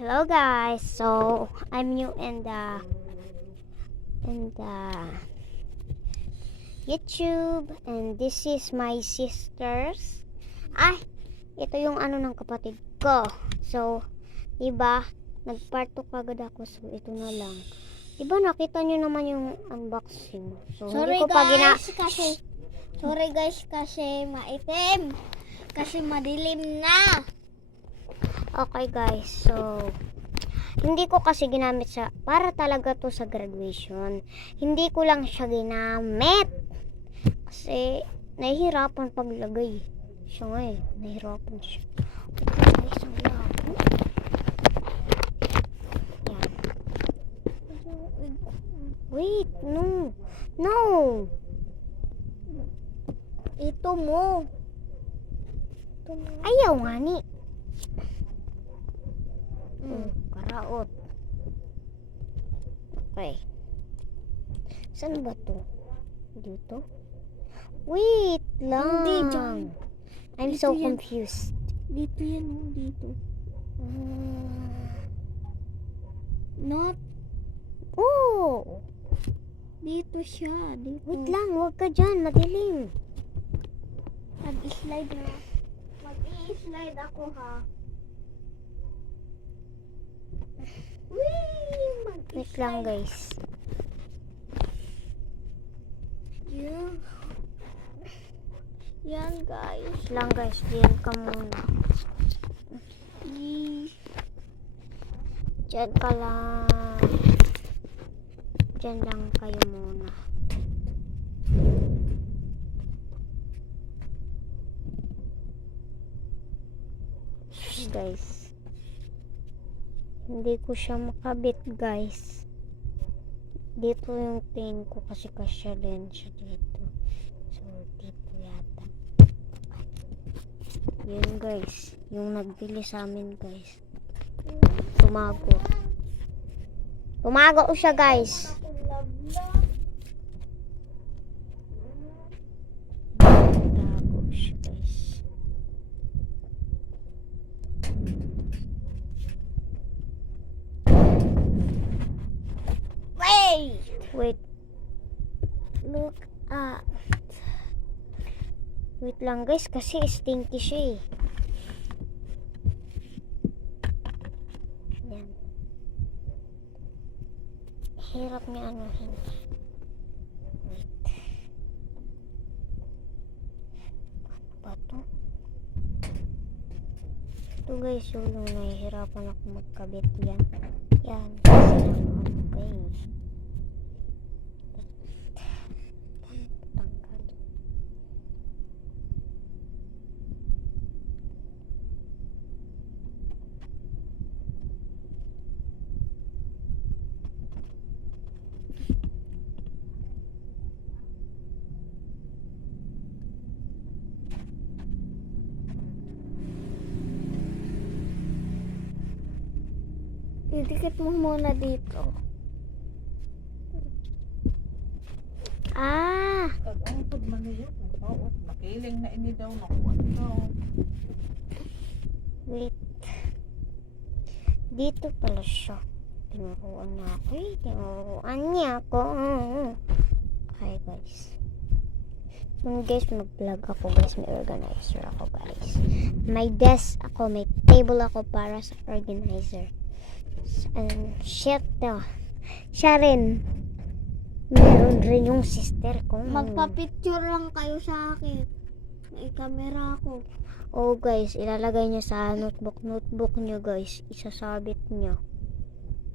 Hello guys, so I'm new in the YouTube, and this is my sisters. Ito yung ano ng kapatid ko. So, diba, nag-part 2 kagad ako, so ito na lang. Diba nakita nyo naman yung unboxing. So, Sorry hindi ko pa Sorry guys kasi maitim. Kasi madilim na. Okay guys, so hindi ko kasi ginamit para talaga to sa graduation. Hindi ko lang siya ginamit kasi nahihirapan paglagay. Siya nga nahihirapan siya. Guys, ang labo. Yan. Wait, no. Ito mo. Ayaw nga ni. Karaot. Okay. Saan ba to? Dito? Wait lang. Hindi, dyan. I'm Dito so yan. confused. Dito yan, dito. Not Oh! dito siya, dito. Wait lang, huwag ka dyan. Madilim. Mag-slide na. Mag-i-slide ako ha. Wait lang guys. Yeah. Yan guys. Wait lang guys. Diyan ka muna. Diyan ka lang. Diyan lang kayo muna. Guys, hindi ko siya makabit guys. Dito yung pin ko kasi kasya din siya dito. So dito yata. Yun guys, yung nagbili sa amin guys. Tumago siya guys. Tumago siya guys. Wait. Look at. Wait lang guys kasi stinky siya eh. Yan. Hirap niya anuhin. Wait. Ano ba to? Ito guys yung nahihirapan ako magkabit yan. Yan. Kasi guys. Idikit mo muna dito. Pag-angkod man yun. Oo, makiling na ini daw. Nakuha daw. Wait. Dito pala siya. Tinuruan niya ako eh. Tinuruan niya ako. Okay guys. So guys, mag-vlog ako guys. May organizer ako guys. May desk ako. May table ako para sa organizer. Shit to. Siya rin. Meron rin yung sister ko. Magpa-picture lang kayo sa akin. May camera ako. Oh guys, ilalagay niya sa notebook niyo guys. Isasabit niyo.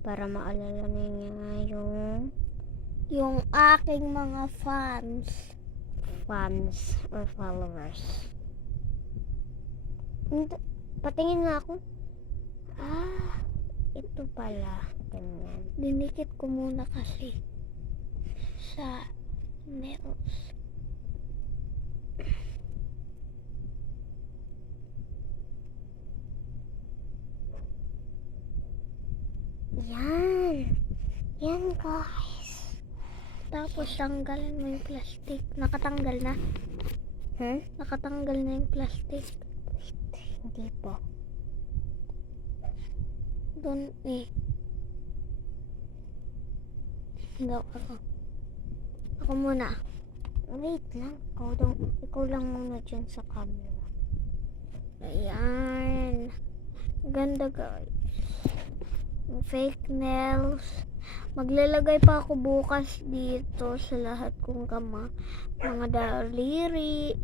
Para maalala niya Yung aking mga fans or followers. Patingin nga ako. Ito pala. Ganyan. Dinikit ko muna kasi sa nails. Yan guys. Tapos tanggalin mo yung plastic. Nakatanggal na? Nakatanggal na yung plastic. Hindi po. doon eh. Daw ako. Ako muna. Wait lang. Ikaw lang muna dyan sa camera. Ayan. Ganda guys. Yung fake nails. Maglalagay pa ako bukas dito sa lahat kong mga daliri.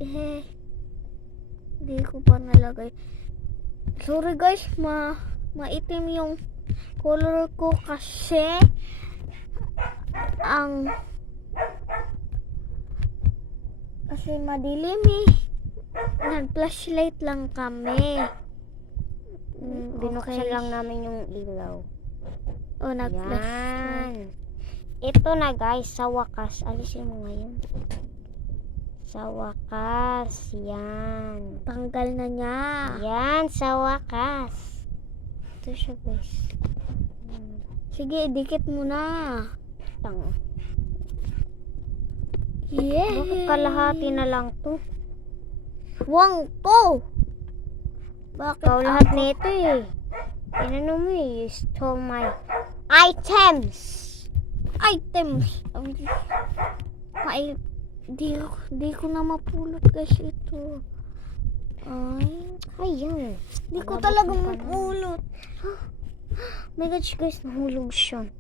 Hindi ko pa nalagay. Sorry guys, maitim yung color ko kasi madilim eh. Nag-flashlight lang kami. Binuksan lang namin yung ilaw. Oh, nag-flashlight. Yan. Ito na guys, sa wakas. Alisin mo ngayon. Sa wakas. Yan. Tanggal na niya. Yan, sa wakas. Ito siya guys. Sige, dikit mo na. Tanga. Yeah. Bakit kalahati na lang to? Wang to. Bakit Ikaw lahat nito eh. Inano mo eh. You stole my items. items? Di ko na mapulot guys ito. Ay, Ayan. di ko Abot talaga mo pa mapulot. Oh my gosh guys, nahulog siya.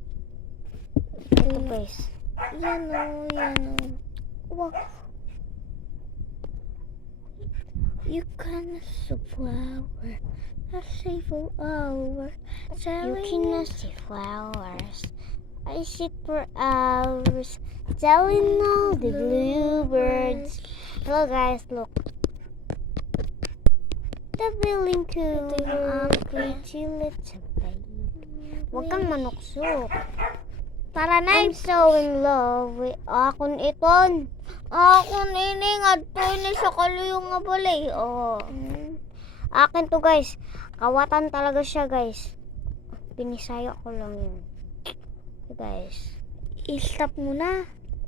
Ito guys. Yan o, yan o. Wow. You can see flower, a single hour. You cannot see flowers. I sit for hours telling all the bluebirds. Hello guys, look. The building Ito yung cooler, akin. pretty little baby. Huwag kang manukso. Tara na, I'm so in love with akon iton. ako niningat to ni sa kaluyong nga balay. Oh. Akin to guys. Kawatan talaga siya guys. Pinisaya ko lang yun. Okay, guys. I-stop mo na.